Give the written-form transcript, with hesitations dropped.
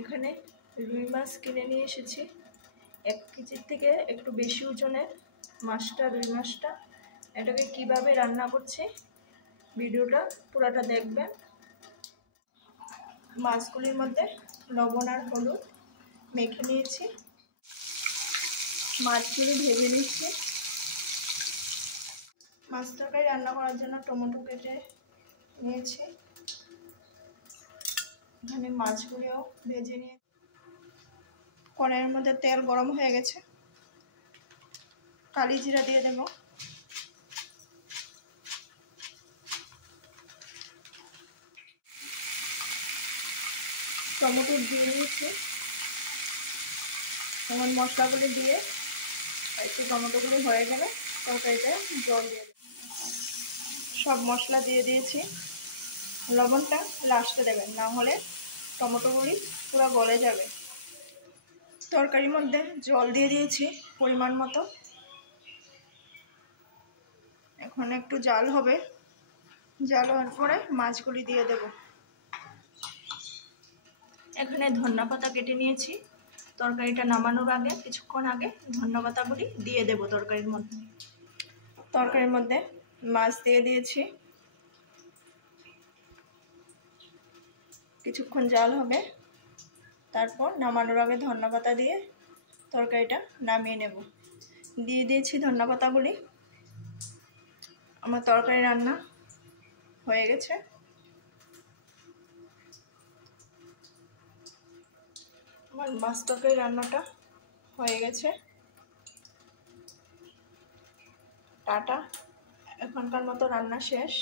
এখানে রুই মাছ কিনে নিয়ে এসেছি 1 কেজির থেকে একটু বেশি ওজনের মাছটা, রুই মাছটা। এটাকে কিভাবে রান্না করছি ভিডিওটা পুরোটা দেখবেন। মাছগুলির মধ্যে লবণ আর হলুদ মেখে নিয়েছি, মাছগুলি ভেজে নিচ্ছি। মাছ তরকারি রান্না করার জন্য টমেটো কেটে নিয়েছি, এখানে মাছগুলিও ভেজে নিয়ে কড়াইয়ের মধ্যে তেল গরম হয়ে গেছে, কালি জিরা দিয়ে দেব। টমেটো দিয়ে নিয়েছি, এখন মশলাগুলি দিয়ে একটু টমেটোগুলি হয়ে গেলে তরকারিতে জল দিয়ে দেব। সব মশলা দিয়ে দিয়েছি, লবণটা লাস্টে দেবেন, না হলে টমেটোগুলি পুরো গলে যাবে। তরকারির মধ্যে জল দিয়ে দিয়েছি পরিমাণ মতো, এখন একটু জাল হবে, জাল হওয়ার পরে মাছগুলি দিয়ে দেব। এখানে ধনিয়াপাতা কেটে নিয়েছি, তরকারিটা নামানোর আগে কিছুক্ষণ আগে ধনিয়াপাতাগুলি দিয়ে দেব তরকারির মধ্যে। তরকারির মধ্যে মাছ দিয়ে দিয়েছি, কিছুক্ষণ জাল হবে, তারপর নামানোর আগে ধনিয়াপাতা দিয়ে তরকারিটা নামিয়ে নেব। দিয়ে দিয়েছি ধনিয়াপাতাগুলি। আমার তরকারি রান্না হয়ে গেছে। আমার মাছ তরকারি রান্নাটা হয়ে গেছে। টাটা, এখনকার মতো রান্না শেষ।